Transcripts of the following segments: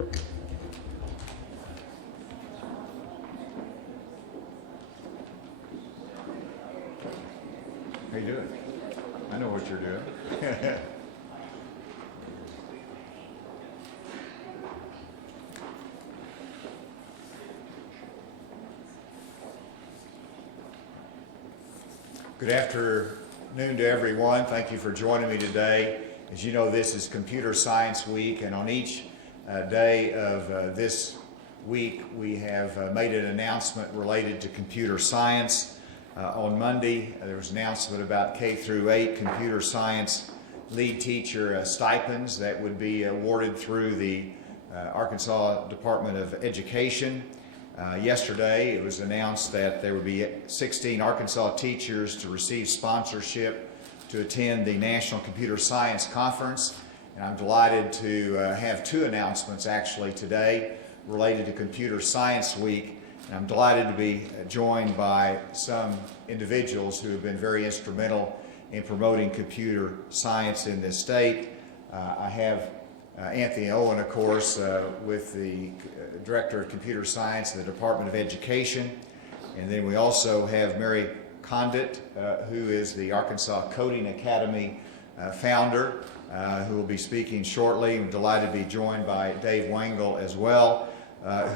How you doing? I know what you're doing. Good afternoon to everyone. Thank you for joining me today. As you know, this is Computer Science Week, and on each day of this week, we have made an announcement related to computer science. On Monday, there was an announcement about K through 8 computer science lead teacher stipends that would be awarded through the Arkansas Department of Education. Yesterday, it was announced that there would be 16 Arkansas teachers to receive sponsorship to attend the National Computer Science Conference. And I'm delighted to have two announcements actually today related to Computer Science Week. And I'm delighted to be joined by some individuals who have been very instrumental in promoting computer science in this state. I have Anthony Owen, of course, with the Director of Computer Science in the Department of Education. And then we also have Mary Condit, who is the Arkansas Coding Academy founder, who will be speaking shortly. I'm delighted to be joined by Dave Wangle as well,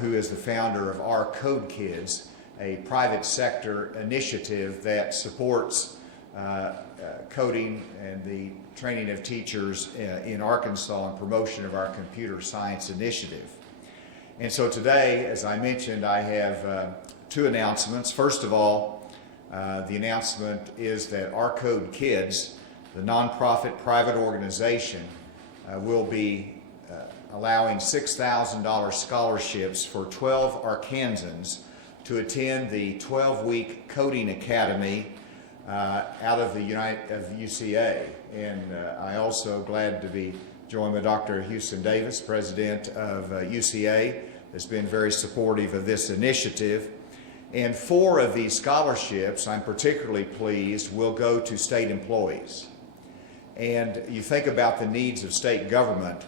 who is the founder of Our Code Kids, a private sector initiative that supports coding and the training of teachers in Arkansas and promotion of our computer science initiative. And so today, as I mentioned, I have two announcements. First of all, the announcement is that Our Code Kids, the nonprofit private organization, will be allowing $6,000 scholarships for 12 Arkansans to attend the 12-week Coding Academy out of the UCA. And I also glad to be joined by Dr. Houston Davis, president of UCA, that's been very supportive of this initiative. And 4 of these scholarships, I'm particularly pleased, will go to state employees. And you think about the needs of state government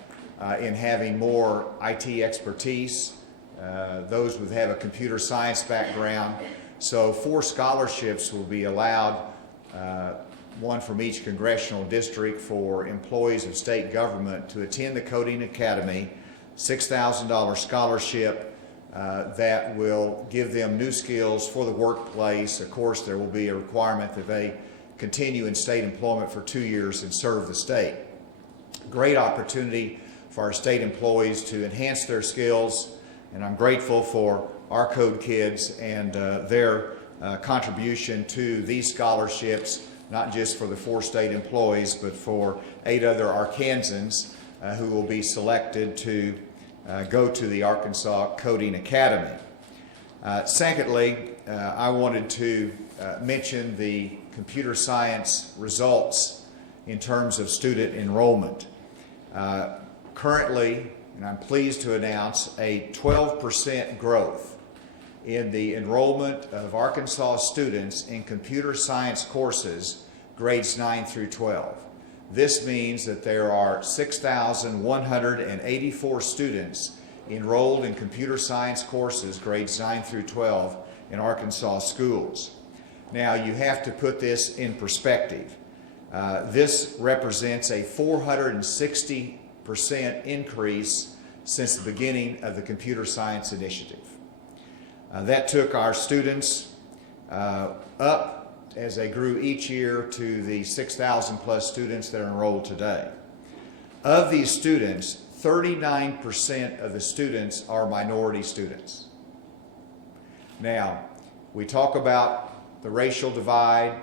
in having more IT expertise, those who have a computer science background. So 4 scholarships will be allowed, one from each congressional district, for employees of state government to attend the Coding Academy, $6,000 scholarship that will give them new skills for the workplace. Of course, there will be a requirement that they continue in state employment for 2 years and serve the state. Great opportunity for our state employees to enhance their skills, and I'm grateful for Our Code Kids and their contribution to these scholarships, not just for the 4 state employees, but for 8 other Arkansans who will be selected to go to the Arkansas Coding Academy. Secondly, I wanted to mention the computer science results in terms of student enrollment. Currently, and I'm pleased to announce, a 12% growth in the enrollment of Arkansas students in computer science courses, grades 9 through 12. This means that there are 6,184 students enrolled in computer science courses, grades 9 through 12, in Arkansas schools. Now, you have to put this in perspective. This represents a 460% increase since the beginning of the Computer Science Initiative. That took our students up as they grew each year to the 6,000 plus students that are enrolled today. Of these students, 39% of the students are minority students. Now, we talk about the racial divide,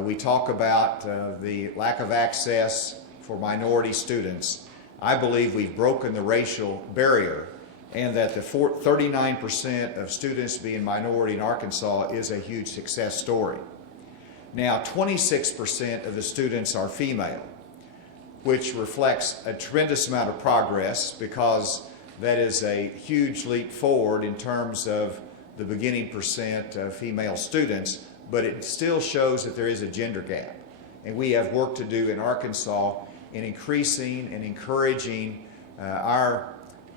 we talk about the lack of access for minority students. I believe we've broken the racial barrier, and that the 39% of students being minority in Arkansas is a huge success story. Now, 26% of the students are female, which reflects a tremendous amount of progress, because that is a huge leap forward in terms of the beginning percent of female students, but it still shows that there is a gender gap. And we have work to do in Arkansas in increasing and encouraging our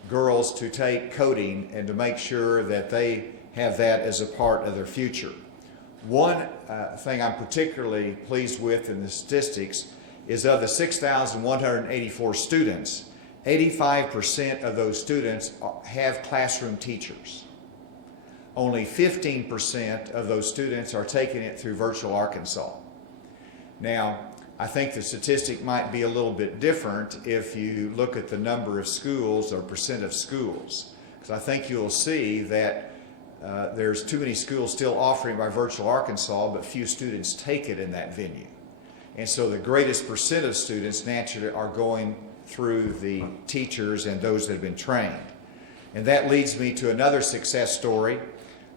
girls to take coding and to make sure that they have that as a part of their future. One thing I'm particularly pleased with in the statistics is of the 6,184 students, 85% of those students have classroom teachers. Only 15% of those students are taking it through Virtual Arkansas. Now, I think the statistic might be a little bit different if you look at the number of schools or percent of schools, because I think you'll see that there's too many schools still offering by Virtual Arkansas, but few students take it in that venue. And so the greatest percent of students naturally are going through the teachers and those that have been trained. And that leads me to another success story,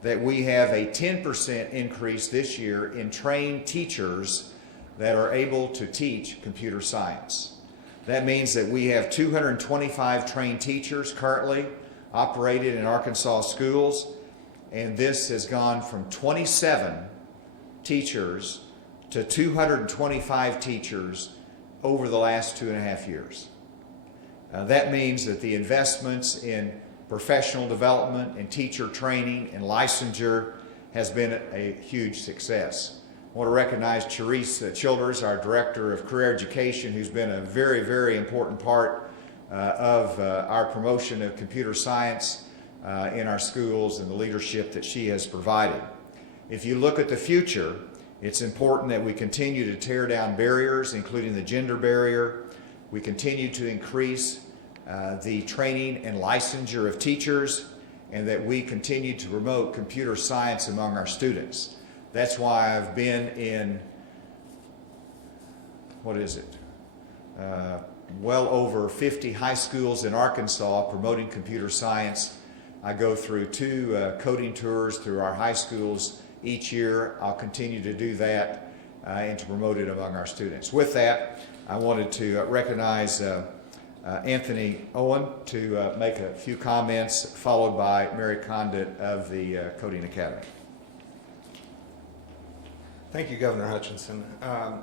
that we have a 10% increase this year in trained teachers that are able to teach computer science. That means that we have 225 trained teachers currently operated in Arkansas schools, and this has gone from 27 teachers to 225 teachers over the last 2.5 years. That means that the investments in professional development and teacher training and licensure has been a huge success. I want to recognize Charisse Childers, our Director of Career Education, who's been a very, very important part of our promotion of computer science in our schools and the leadership that she has provided. If you look at the future, it's important that we continue to tear down barriers, including the gender barrier. We continue to increase the training and licensure of teachers, and that we continue to promote computer science among our students. That's why I've been in, well over 50 high schools in Arkansas promoting computer science. I go through 2 coding tours through our high schools each year. I'll continue to do that and to promote it among our students. With that, I wanted to recognize Anthony Owen to make a few comments, followed by Mary Condit of the Coding Academy. Thank you, Governor Hutchinson.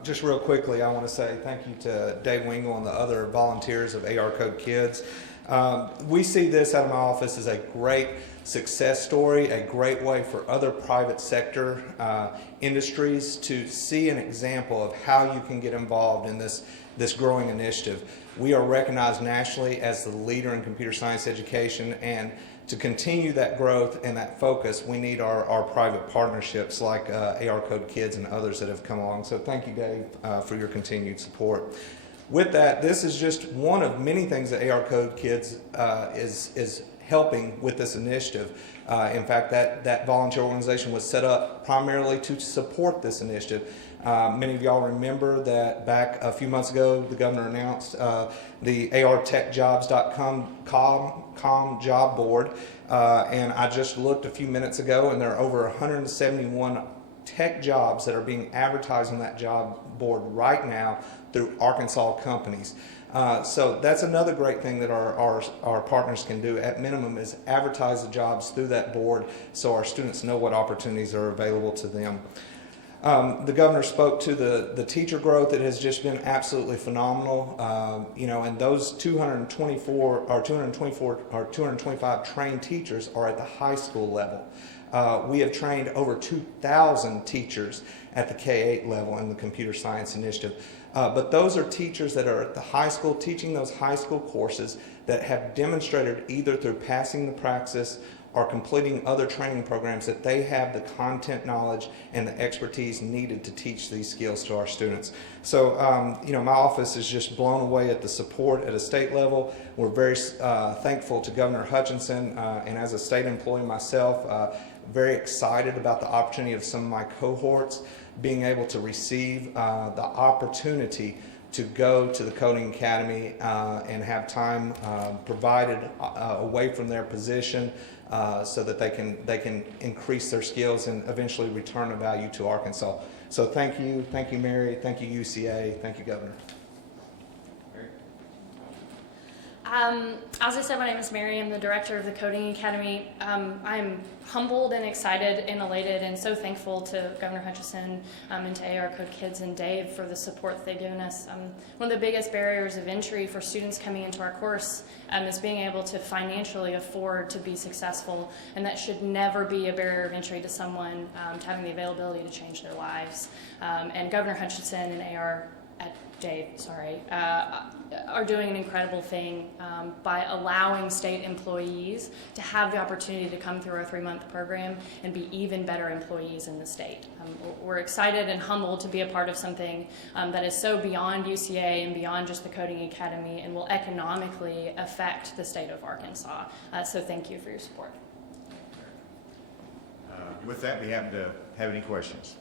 Just real quickly, I want to say thank you to Dave Wingle and the other volunteers of AR Code Kids. We see this out of my office as a great success story, a great way for other private sector industries to see an example of how you can get involved in this growing initiative. We are recognized nationally as the leader in computer science education, and to continue that growth and that focus, we need our private partnerships like AR Code Kids and others that have come along. So thank you, Dave, for your continued support. With that, this is just one of many things that AR Code Kids is helping with this initiative. In fact, that volunteer organization was set up primarily to support this initiative. Many of y'all remember that back a few months ago, the governor announced the artechjobs.com job board, and I just looked a few minutes ago, and there are over 171 tech jobs that are being advertised on that job board right now through Arkansas companies. So that's another great thing that our partners can do at minimum, is advertise the jobs through that board so our students know what opportunities are available to them. The governor spoke to the teacher growth. It has just been absolutely phenomenal. And those 225 trained teachers are at the high school level. We have trained over 2,000 teachers at the K-8 level in the Computer Science Initiative. But those are teachers that are at the high school teaching those high school courses that have demonstrated either through passing the praxis or completing other training programs that they have the content knowledge and the expertise needed to teach these skills to our students. So, my office is just blown away at the support at a state level. We're very thankful to Governor Hutchinson, and as a state employee myself, very excited about the opportunity of some of my cohorts being able to receive the opportunity to go to the Coding Academy and have time provided away from their position so that they can increase their skills and eventually return a value to Arkansas. So thank you, Mary, thank you UCA, thank you Governor. As I said, my name is Mary. I'm the director of the Coding Academy. I'm humbled and excited and elated and so thankful to Governor Hutchinson and to AR Code Kids and Dave for the support they've given us. One of the biggest barriers of entry for students coming into our course is being able to financially afford to be successful, and that should never be a barrier of entry to someone to having the availability to change their lives. And Governor Hutchinson and Dave, are doing an incredible thing by allowing state employees to have the opportunity to come through our 3-month program and be even better employees in the state. We're excited and humbled to be a part of something that is so beyond UCA and beyond just the Coding Academy and will economically affect the state of Arkansas. So thank you for your support. With that, we happen to have any questions?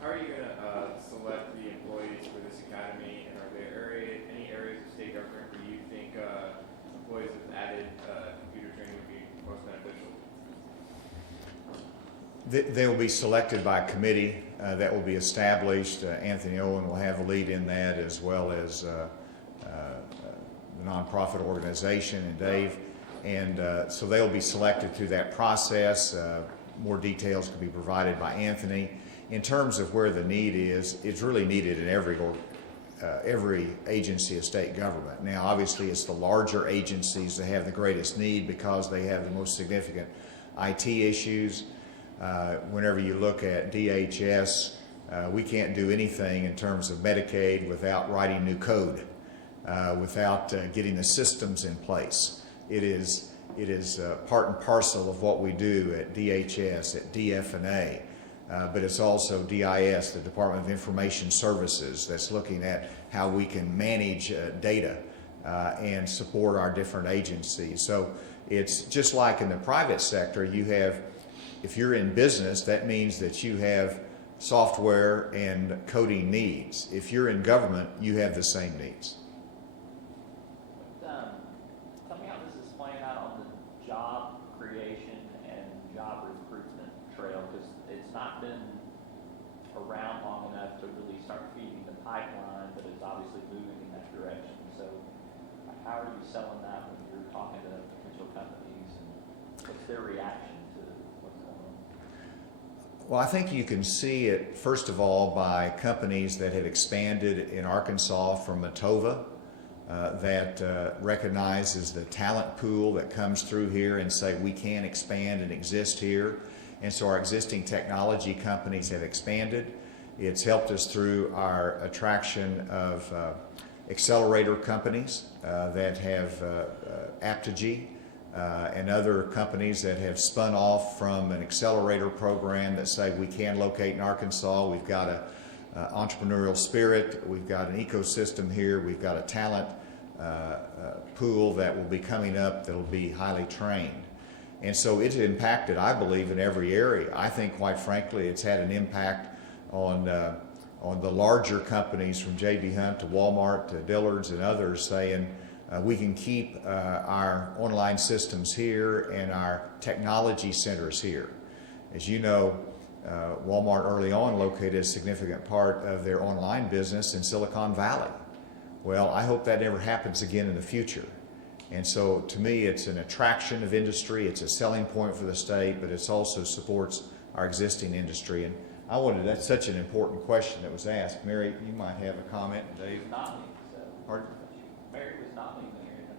How are you going to select the employees for this academy, and are there any areas of state government where you think employees with added computer training would be most beneficial? They will be selected by a committee that will be established. Anthony Owen will have a lead in that, as well as the nonprofit organization and Dave. And so they'll be selected through that process. More details can be provided by Anthony. In terms of where the need is, it's really needed in every agency of state government. Now, obviously, it's the larger agencies that have the greatest need because they have the most significant IT issues. Whenever you look at DHS, we can't do anything in terms of Medicaid without writing new code, without getting the systems in place. It is part and parcel of what we do at DHS, at DF&A. But it's also DIS, the Department of Information Services, that's looking at how we can manage data and support our different agencies. So it's just like in the private sector, if you're in business, that means that you have software and coding needs. If you're in government, you have the same needs. Tell me how this is playing out on the job creation and job recruitment trail, because it's not been around long enough to really start feeding the pipeline, but it's obviously moving in that direction. So how are you selling that when you're talking to potential companies, and what's their reaction to what's going on? Well, I think you can see it, first of all, by companies that have expanded in Arkansas from Matova, that recognizes the talent pool that comes through here and say we can expand and exist here. And so our existing technology companies have expanded. It's helped us through our attraction of accelerator companies that have Aptigee and other companies that have spun off from an accelerator program that say we can locate in Arkansas. We've got an entrepreneurial spirit. We've got an ecosystem here. We've got a talent pool that will be coming up that will be highly trained. And so it's impacted, I believe, in every area. I think, quite frankly, it's had an impact on the larger companies from J.B. Hunt to Walmart to Dillard's and others saying we can keep our online systems here and our technology centers here. As you know, Walmart early on located a significant part of their online business in Silicon Valley. Well, I hope that never happens again in the future. And so to me, it's an attraction of industry, it's a selling point for the state, but it also supports our existing industry. And that's such an important question that was asked. Mary, you might have a comment, Dave. Not me, so. Pardon? Mary was not me.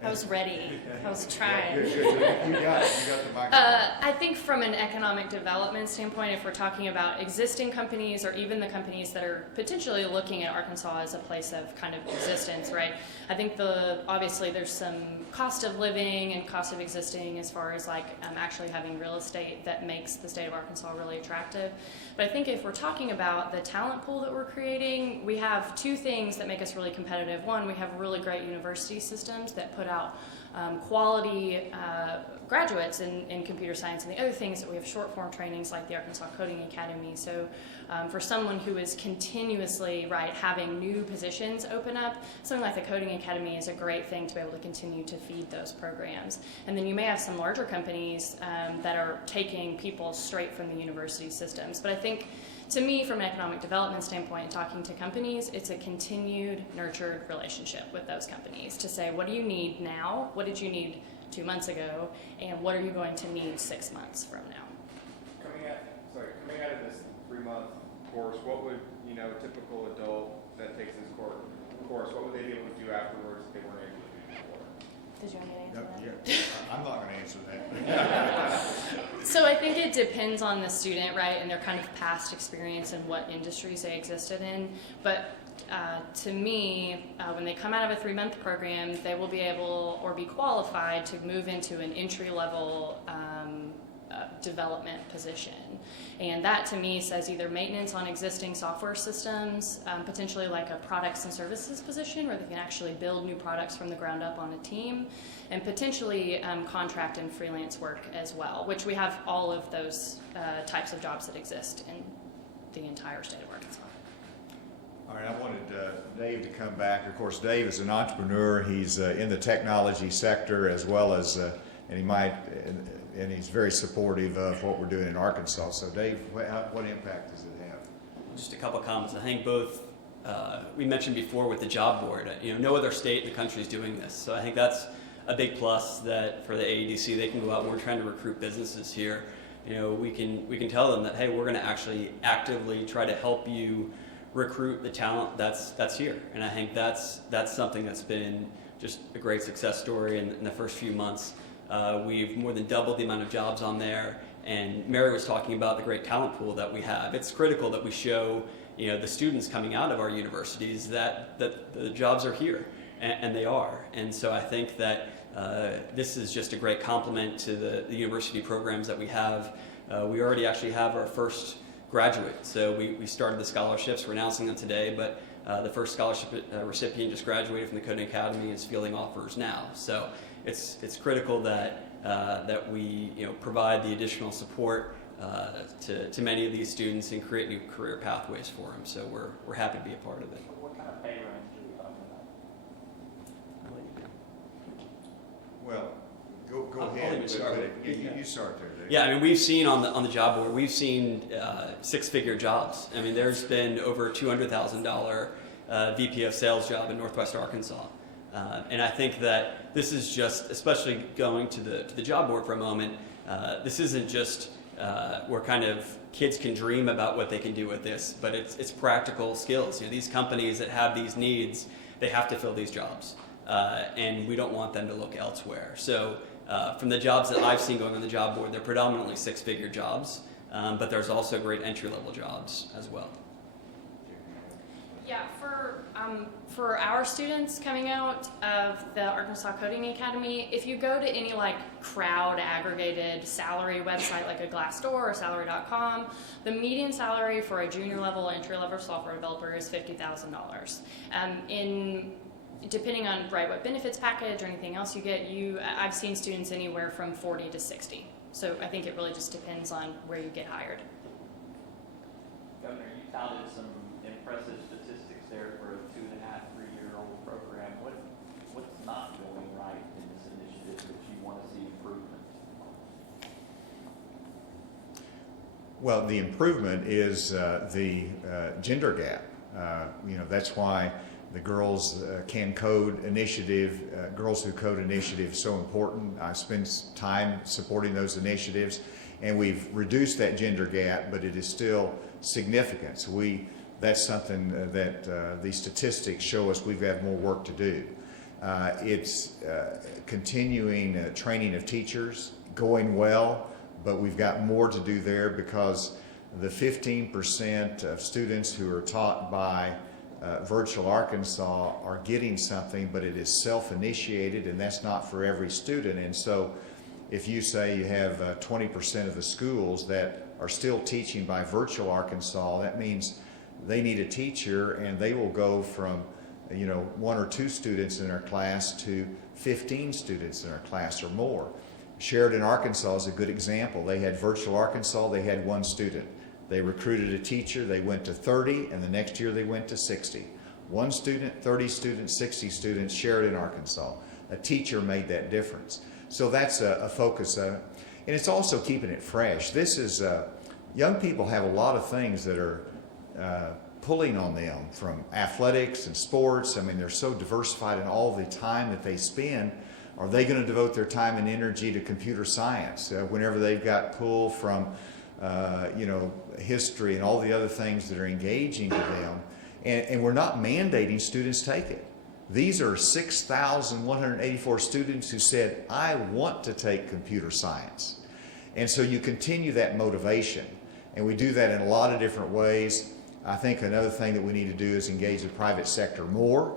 I was ready. I was trying. Good. You got it. You got the microphone. I think from an economic development standpoint, if we're talking about existing companies or even the companies that are potentially looking at Arkansas as a place of kind of existence, right? I think obviously there's some cost of living and cost of existing as far as like actually having real estate that makes the state of Arkansas really attractive. But I think if we're talking about the talent pool that we're creating, we have two things that make us really competitive. One, we have really great university systems that put out quality graduates in computer science, and the other thing is that we have short form trainings like the Arkansas Coding Academy. So for someone who is continuously having new positions open up, something like the Coding Academy is a great thing to be able to continue to feed those programs. And then you may have some larger companies that are taking people straight from the university systems. But I think to me, from an economic development standpoint, and talking to companies, it's a continued, nurtured relationship with those companies to say, what do you need now? What did you need 2 months ago? And what are you going to need 6 months from now? Coming out of this 3-month course, what would, a typical adult that takes this course, what would they be able to do afterwards if they weren't able to do before? Did you want me to answer that? Yeah, I'm not going to answer that. So I think it depends on the student, right, and their kind of past experience and what industries they existed in. But to me, when they come out of a 3-month program, they will be able or be qualified to move into an entry-level development position. And that to me says either maintenance on existing software systems, potentially like a products and services position where they can actually build new products from the ground up on a team, and potentially contract and freelance work as well, which we have all of those types of jobs that exist in the entire state of Arkansas. All right, I wanted Dave to come back. Of course, Dave is an entrepreneur. He's in the technology sector as well as, and he's very supportive of what we're doing in Arkansas. So, Dave, what impact does it have? Just a couple of comments. I think both, we mentioned before with the job board, no other state in the country is doing this. So I think that's a big plus that for the AEDC, they can go out and we're trying to recruit businesses here. We can tell them that, hey, we're going to actually actively try to help you recruit the talent that's here. And I think that's something that's been just a great success story in the first few months. We've more than doubled the amount of jobs on there, and Mary was talking about the great talent pool that we have. It's critical that we show, the students coming out of our universities that the jobs are here, and they are. And so I think that this is just a great complement to the university programs that we have. We already actually have our first graduate, so we started the scholarships. We're announcing them today, but the first scholarship recipient just graduated from the Coding Academy, is fielding offers now. So it's critical that we provide the additional support to many of these students and create new career pathways for them. So we're happy to be a part of it. What kind of pay range are we talking about? Well, go I'll ahead. even start with it. You start there, Dave. Yeah, we've seen on the job board, we've seen 6-figure jobs. There's been over a $200,000 VP of sales job in Northwest Arkansas. And I think that this is just, especially going to the job board for a moment, this isn't just where kind of kids can dream about what they can do with this, but it's practical skills. These companies that have these needs, they have to fill these jobs. And we don't want them to look elsewhere. So from the jobs that I've seen going on the job board, they're predominantly 6-figure jobs, but there's also great entry-level jobs as well. Yeah, for our students coming out of the Arkansas Coding Academy, if you go to any crowd aggregated salary website like a Glassdoor or Salary.com, the median salary for a junior level, entry level software developer is $50,000. Depending on what benefits package or anything else you get, I've seen students anywhere from 40 to 60. So I think it really just depends on where you get hired. Governor, you touted some impressive statistics there for a 2.5-3-year-old program. What's not going right in this initiative that you want to see improvement? Well, the improvement is the gender gap. That's why the Girls Can Code initiative, Girls Who Code initiative is so important. I spend time supporting those initiatives, and we've reduced that gender gap, but it is still significant. So that's something that these statistics show us we've got more work to do. It's continuing training of teachers, going well, but we've got more to do there because the 15% of students who are taught by Virtual Arkansas are getting something, but it is self-initiated, and that's not for every student. And so if you say you have 20% of the schools that are still teaching by Virtual Arkansas, that means they need a teacher, and they will go from 1 or 2 students in their class to 15 students in their class or more. Sheridan, Arkansas is a good example. They had Virtual Arkansas, they had 1 student. They recruited a teacher, they went to 30, and the next year they went to 60. 1 student, 30 students, 60 students, Sheridan, Arkansas. A teacher made that difference. So that's a focus of it. And it's also keeping it fresh. This is young people have a lot of things that are pulling on them, from athletics and sports. I mean, they're so diversified in all the time that they spend. Are they going to devote their time and energy to computer science whenever they've got pull from, history and all the other things that are engaging to them? And we're not mandating students take it. These are 6,184 students who said, I want to take computer science. And so you continue that motivation. And we do that in a lot of different ways. I think another thing that we need to do is engage the private sector more.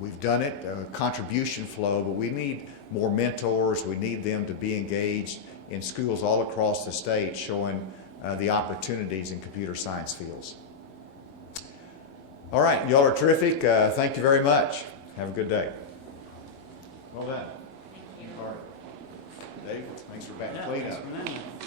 We've done it, contribution flow, but we need more mentors. We need them to be engaged in schools all across the state, showing the opportunities in computer science fields. All right, y'all are terrific. Thank you very much. Have a good day. Well done. Thank you. All right. Dave, thanks for back Yeah, cleanup. thanks for that.